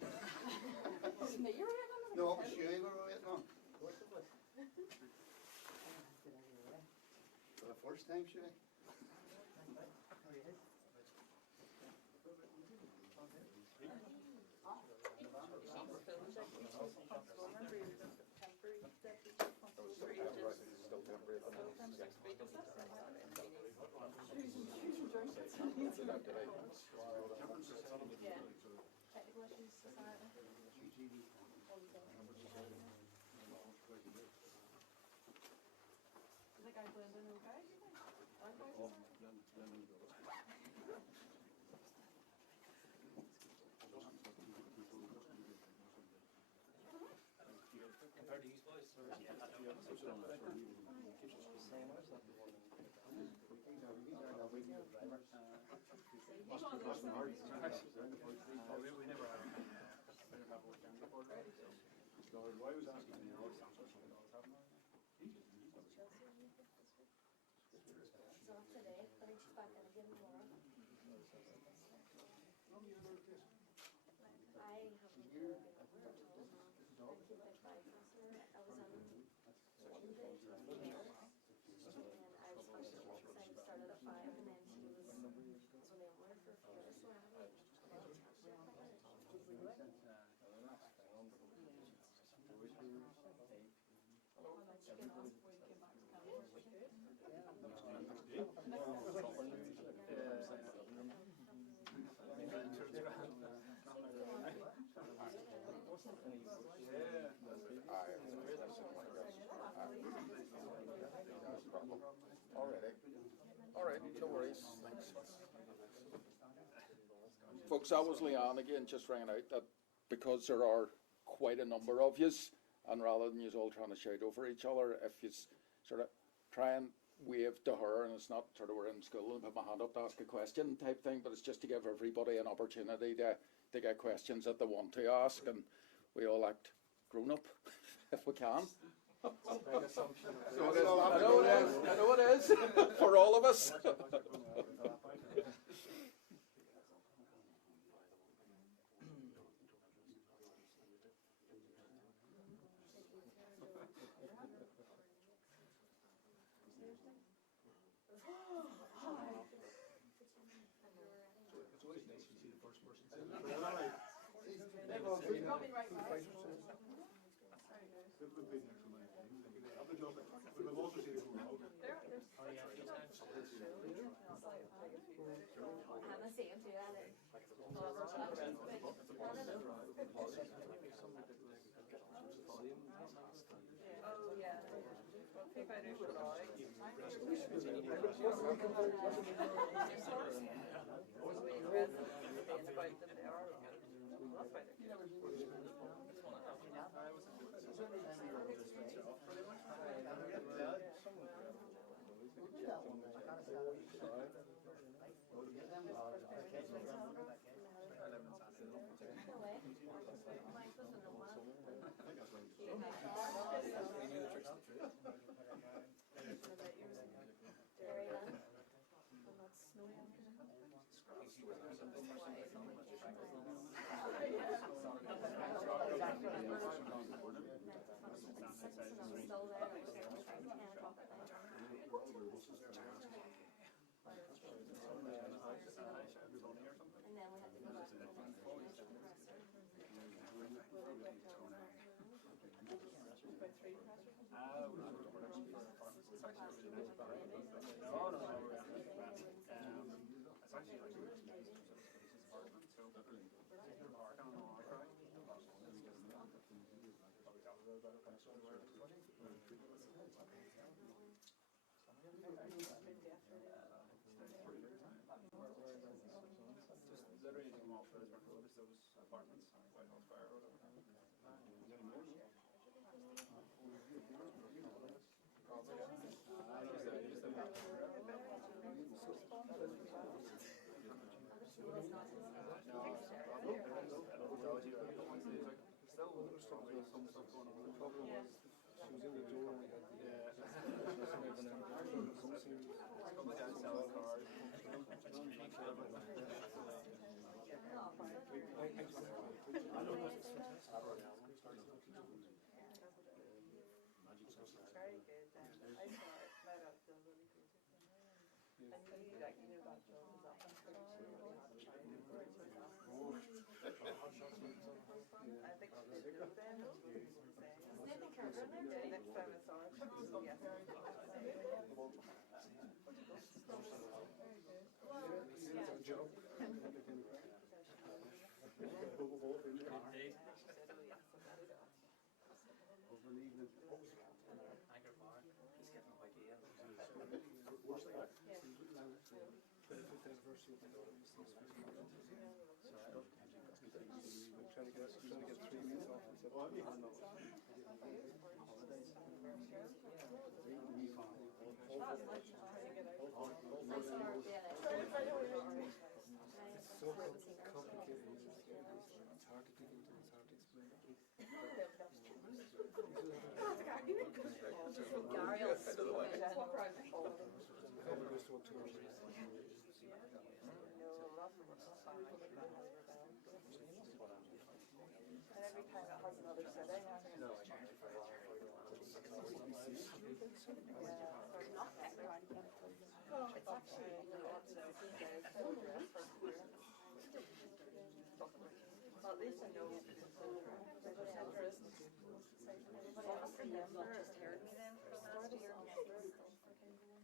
It's me you're waiting on? No, it was you we were waiting on. Of course it was. For the first time, Shay. How are you? Still temporary. Yeah. Technical issues, society. I think I blend in okay, do you think? Compared to these boys? Same as that the one. We never have a weekend before. So why was asking me all the sounds It's off today, I think she's back in again tomorrow. I haven't heard I keep my bypasser. I was on Monday, and I was supposed to work, so I started at 5, and then she was only on there for a few hours, so I haven't Alright, no worries. Thanks. Folks, that was Leanne again, just ringing out that because there are quite a number of yous, and rather than yous all trying to shout over each other, if you sort of try and wave to her, and it's not sort of we're in school and put my hand up to ask a question type thing, but it's just to give everybody an opportunity to get questions that they want to ask, and we all act grown up if we can. I know it is for all of us. it's always nice to see the first person. Probably right back. We've also seen it from Hannah saying too, Alex. Oh, yeah. Well, if I do it all, and then we had to go back to the compressor. just literally come off for those apartments, White House Fire or whatever. Still some stuff going on. The problem was she was in the door. Somebody else selling cars. I know Very good. I saw it. That was the really good. And you like you know that job was up and pretty sure we had a try for it yourself. I think she did know them. Isn't it the camera there? Yeah, next time I saw her, she was so yes. Very good. Trying to get 3 weeks off. He said, well, So complicated. it's hard to dig into, it's hard to explain. Gary will see Probably goes to a tour. And every time it has another setting. It's actually really odd to see guys full dress for queer. Well, at least I know it's terrorism.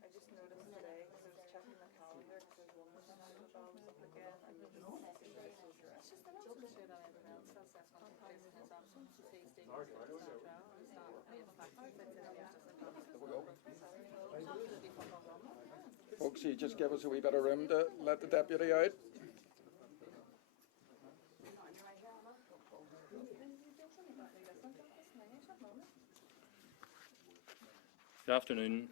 I just noticed today because I was checking the calendar because there's one was up again and it's just Folks, you just give us a wee bit of room to let the deputy out. Good afternoon,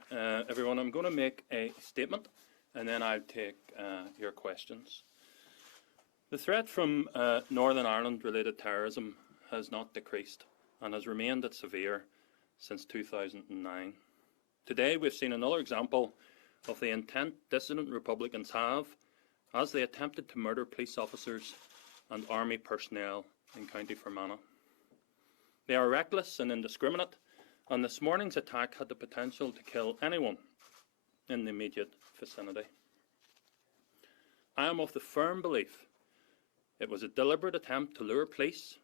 everyone. I'm going to make a statement and then I'll take your questions. The threat from Northern Ireland related terrorism has not decreased and has remained at severe since 2009. Today we've seen another example of the intent dissident Republicans have as they attempted to murder police officers and army personnel in County Fermanagh. They are reckless and indiscriminate, and this morning's attack had the potential to kill anyone in the immediate vicinity. I am of the firm belief it was a deliberate attempt to lure police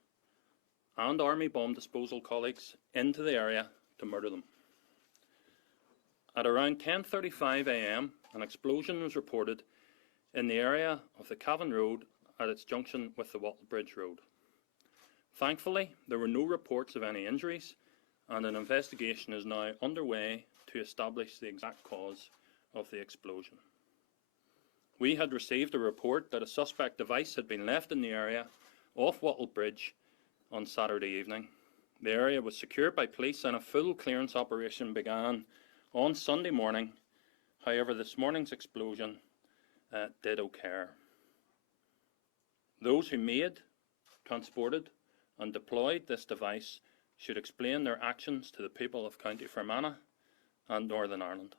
and army bomb disposal colleagues into the area to murder them. At around 10:35 a.m, an explosion was reported in the area of the Cavan Road at its junction with the Wattle Bridge Road. Thankfully, there were no reports of any injuries, and an investigation is now underway to establish the exact cause of the explosion. We had received a report that a suspect device had been left in the area off Wattle Bridge on Saturday evening. The area was secured by police and a full clearance operation began on Sunday morning. However, this morning's explosion did occur. Those who made, transported and deployed this device should explain their actions to the people of County Fermanagh and Northern Ireland.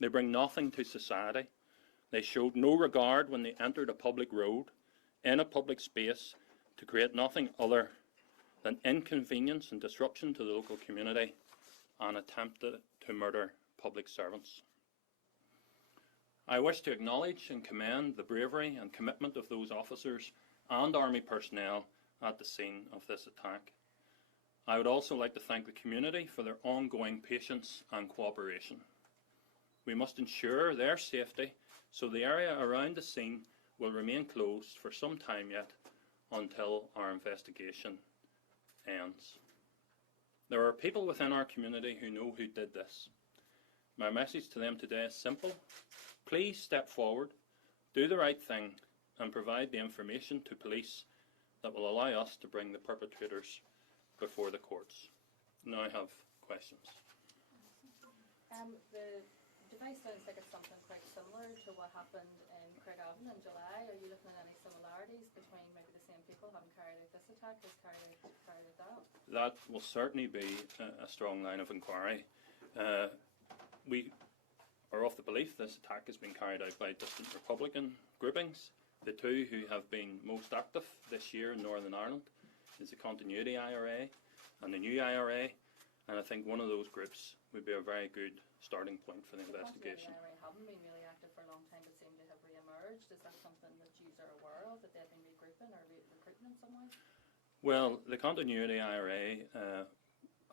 They bring nothing to society. They showed no regard when they entered a public road in a public space to create nothing other than inconvenience and disruption to the local community and attempted to murder public servants. I wish to acknowledge and commend the bravery and commitment of those officers and army personnel at the scene of this attack. I would also like to thank the community for their ongoing patience and cooperation. We must ensure their safety, so the area around the scene will remain closed for some time yet until our investigation ends. There are people within our community who know who did this. My message to them today is simple. Please step forward, do the right thing, and provide the information to police that will allow us to bring the perpetrators before the courts. Now I have questions. The device sounds like it's something quite similar to what happened in Craigavon in July. Are you looking at any similarities between maybe the same people having carried out this attack as carried out that? That will certainly be a strong line of inquiry. We are of the belief this attack has been carried out by distant Republican groupings. The two who have been most active this year in Northern Ireland is the Continuity IRA and the New IRA, And I think one of those groups would be a very good starting point for the investigation. The IRA haven't been really active for a long time, but seem to have re-emerged. Is that something that you are aware of, that they've been regrouping or recruiting in some way? Well, the Continuity IRA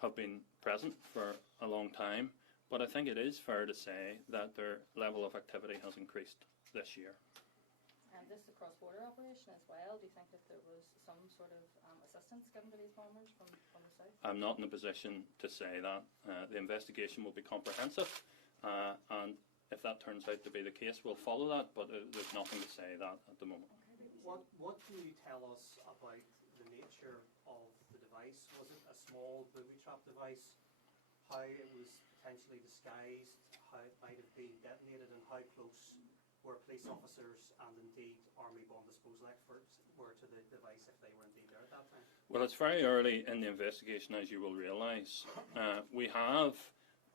have been present for a long time, but I think it is fair to say that their level of activity has increased this year. And this is a cross-border operation as well. Do you think that there was some sort of assistance given to these bombers from the south? I'm not in a position to say that. The investigation will be comprehensive, and if that turns out to be the case, we'll follow that, but there's nothing to say that at the moment. What can you tell us about the nature of the device? Was it a small booby trap device? How it was potentially disguised? How it might have been detonated? And how close were police officers and indeed Army bomb disposal experts were to the device, if they were indeed there at that time? Well, it's very early in the investigation, as you will realise. We have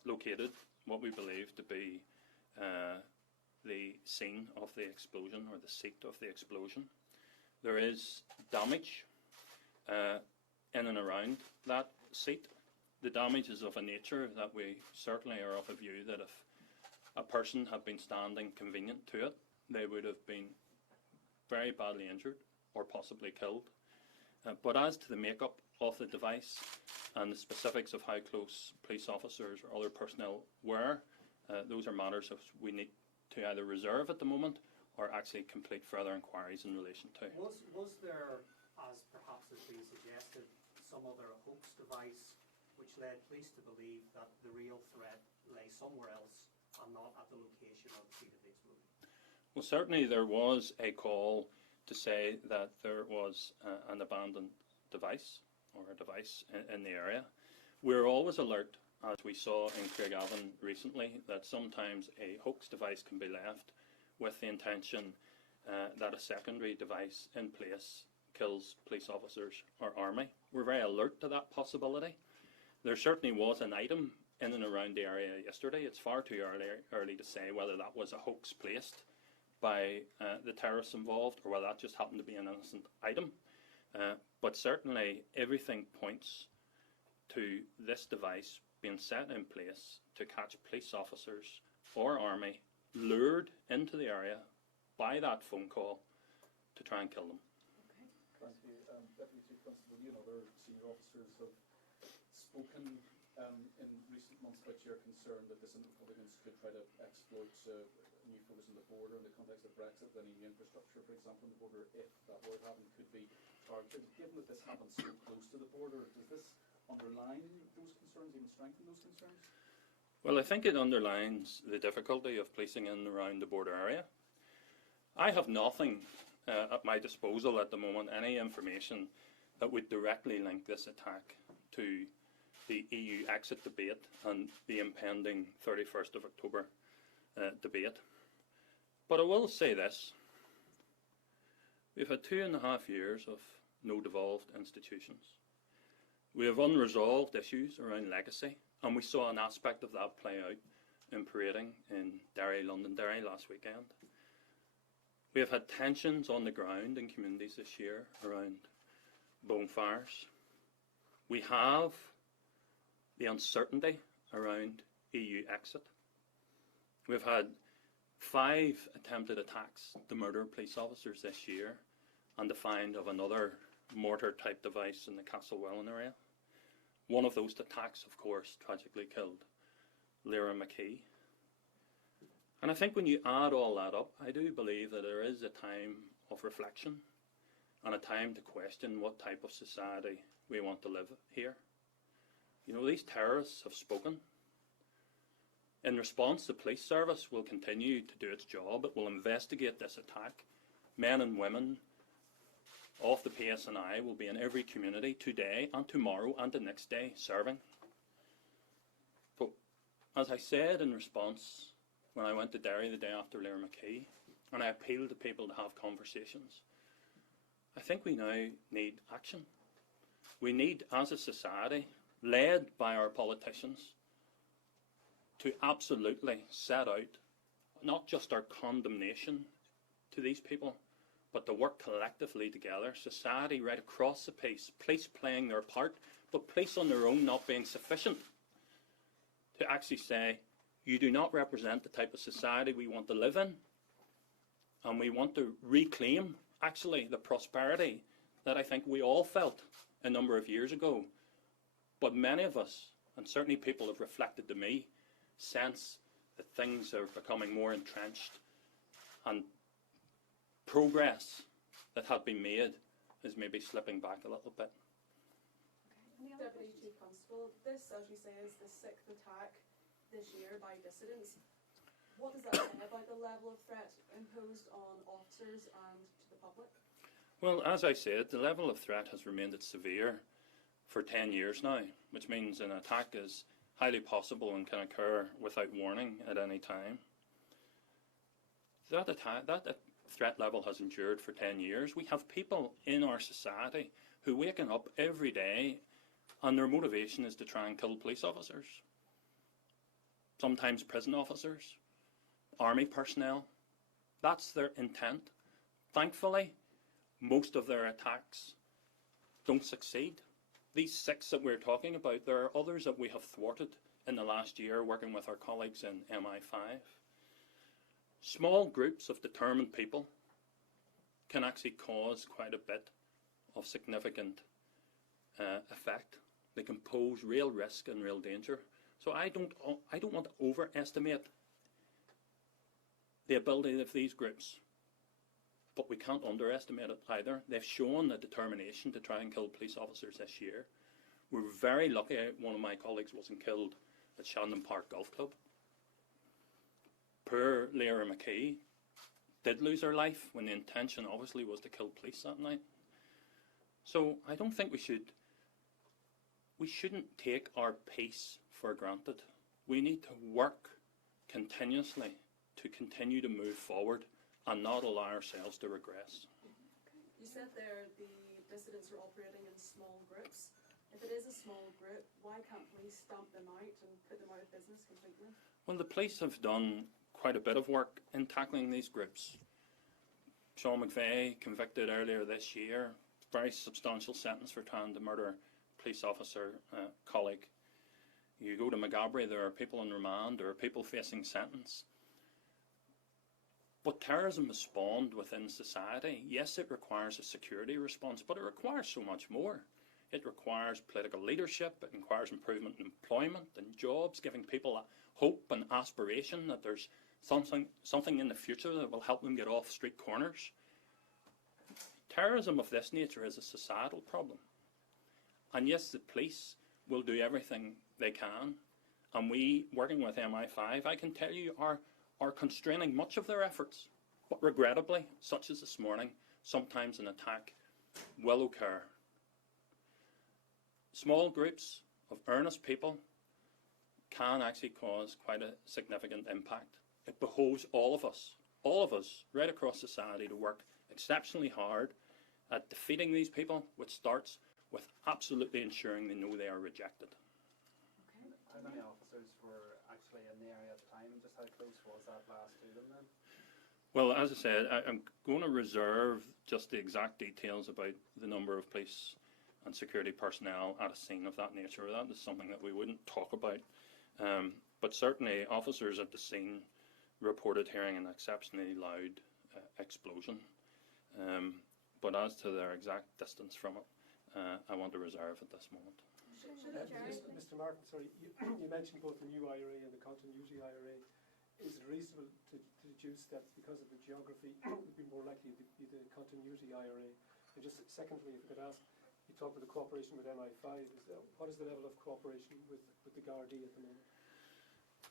located what we believe to be the scene of the explosion, or the seat of the explosion. There is damage in and around that seat. The damage is of a nature that we certainly are of a view that if a person had been standing convenient to it, they would have been very badly injured or possibly killed. But as to the makeup of the device and the specifics of how close police officers or other personnel were, those are matters that we need to either reserve at the moment or actually complete further inquiries in relation to. Was there, as perhaps has been suggested, some other hoax device which led police to believe that the real threat lay somewhere else and not at the location of the seat of the explosion? Well, certainly there was a call to say that there was an abandoned device or a device in the area. We're always alert, as we saw in Craigavon recently, that sometimes a hoax device can be left with the intention that a secondary device in place kills police officers or army. We're very alert to that possibility. There certainly was an item in and around the area yesterday. It's far too early to say whether that was a hoax placed by the terrorists involved or whether that just happened to be an innocent item. But certainly everything points to this device being set in place to catch police officers or army lured into the area by that phone call to try and kill them. Thank you. Deputy Chief Constable, you and other senior officers have spoken in recent months about your concern that dissident Republicans could try to exploit new focus on the border in the context of Brexit, any new infrastructure, for example, on the border, if that were to happen, could be targeted. Given that this happens so close to the border, does this underline those concerns, even strengthen those concerns? Well, I think it underlines the difficulty of policing in and around the border area. I have nothing at my disposal at the moment, any information that would directly link this attack to the EU exit debate and the impending 31st of October debate. But I will say this. We've had 2.5 years of no devolved institutions. We have unresolved issues around legacy, and we saw an aspect of that play out in parading in Derry, Londonderry last weekend. We have had tensions on the ground in communities this year around bonfires. We have the uncertainty around EU exit. We've had 5 attempted attacks to murder police officers this year and the find of another mortar-type device in the Castlewellan area. One of those attacks, of course, tragically killed Lyra McKee. And I think when you add all that up, I do believe that there is a time of reflection and a time to question what type of society we want to live here. You know, these terrorists have spoken. In response, the police service will continue to do its job. It will investigate this attack. Men and women of the PSNI will be in every community today and tomorrow and the next day serving. But as I said in response when I went to Derry the day after Lyra McKee, and I appealed to people to have conversations, I think we now need action. We need, as a society, led by our politicians, to absolutely set out not just our condemnation to these people, but to work collectively together, society right across the piece, police playing their part, but police on their own not being sufficient to actually say, you do not represent the type of society we want to live in, and we want to reclaim, actually, the prosperity that I think we all felt a number of years ago. But many of us, and certainly people have reflected to me, sense that things are becoming more entrenched, and progress that had been made is maybe slipping back a little bit. Deputy Chief Constable, this, as you say, is the 6th attack this year by dissidents. What does that say about the level of threat imposed on officers and to the public? Well, as I said, the level of threat has remained severe for 10 years now, which means an attack is highly possible and can occur without warning at any time. That threat level has endured for 10 years. We have people in our society who waken up every day and their motivation is to try and kill police officers, sometimes prison officers, army personnel. That's their intent. Thankfully, most of their attacks don't succeed. These 6 that we're talking about, there are others that we have thwarted in the last year working with our colleagues in MI5. Small groups of determined people can actually cause quite a bit of significant effect. They can pose real risk and real danger. So I don't want to overestimate the ability of these groups, but we can't underestimate it either. They've shown a determination to try and kill police officers this year. We're very lucky one of my colleagues wasn't killed at Shandon Park Golf Club. Poor Lyra McKee did lose her life when the intention obviously was to kill police that night. So I don't think we shouldn't take our peace for granted. We need to work continuously to continue to move forward and not allow ourselves to regress. You said there the dissidents are operating in small groups. If it is a small group, why can't police stamp them out and put them out of business completely? Well, the police have done quite a bit of work in tackling these groups. Sean McVeigh, convicted earlier this year, very substantial sentence for trying to murder a police officer colleague. You go to Magabry, there are people on remand, there are people facing sentence. But terrorism has spawned within society. Yes, it requires a security response, but it requires so much more. It requires political leadership, it requires improvement in employment and jobs, giving people a hope and aspiration that there's something in the future that will help them get off street corners. Terrorism of this nature is a societal problem. And yes, the police will do everything they can. And we, working with MI5, I can tell you, are constraining much of their efforts. But regrettably, such as this morning, sometimes an attack will occur. Small groups of earnest people can actually cause quite a significant impact. It behoves all of us right across society to work exceptionally hard at defeating these people, which starts with absolutely ensuring they know they are rejected. Okay. How many officers were actually in the area at the time, and just how close was that blast to them then? Well, as I said, I'm going to reserve just the exact details about the number of police and security personnel at a scene of that nature. That is something that we wouldn't talk about. But certainly officers at the scene reported hearing an exceptionally loud explosion. But as to their exact distance from it, I want to reserve at this moment. Mr. Martin, sorry, you mentioned both the new IRA and the continuity IRA. Is it reasonable to deduce that because of the geography, it would be more likely to be the continuity IRA? And just secondly, if I could ask, you talked about the cooperation with MI5. What is the level of cooperation with the Gardaí at the moment?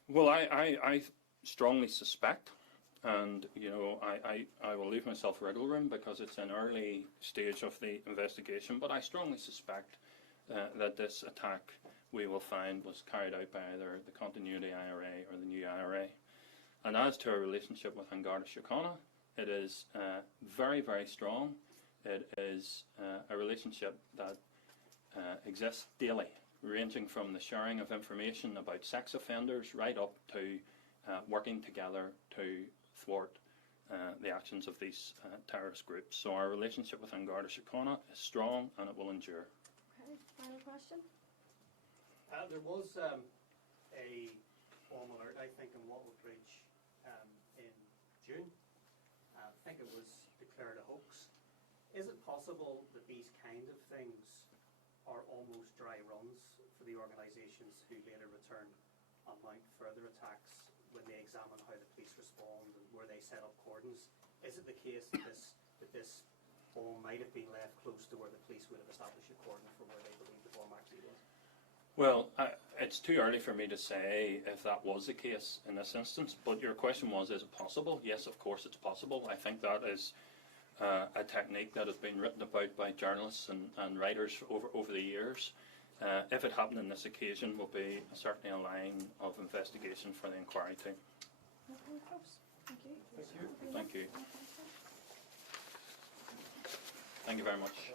Well, I strongly suspect, and you know, I will leave myself wriggle room because it's an early stage of the investigation, but I strongly suspect that this attack we will find was carried out by either the continuity IRA or the new IRA. And as to our relationship with An Garda Síochána, it is very, very strong. It is a relationship that exists daily, ranging from the sharing of information about sex offenders right up to working together to thwart the actions of these terrorist groups. So our relationship with An Garda Síochána is strong and it will endure. Okay, final question? There was a bomb alert, I think, in Wattle Bridge in June. I think it was declared a hoax. Is it possible that these kind of things are almost dry runs for the organisations who later return and mount further attacks when they examine how the police respond and where they set up cordons? Is it the case that this bomb might have been left close to where the police would have established a cordon for where they believe the bomb actually was? Well, it's too early for me to say if that was the case in this instance, but your question was, is it possible? Yes, of course it's possible. I think that is a technique that has been written about by journalists and writers over the years. If it happened on this occasion, will be certainly a line of investigation for the inquiry team. Okay, folks. Thank you. Thank you. Thank you very much.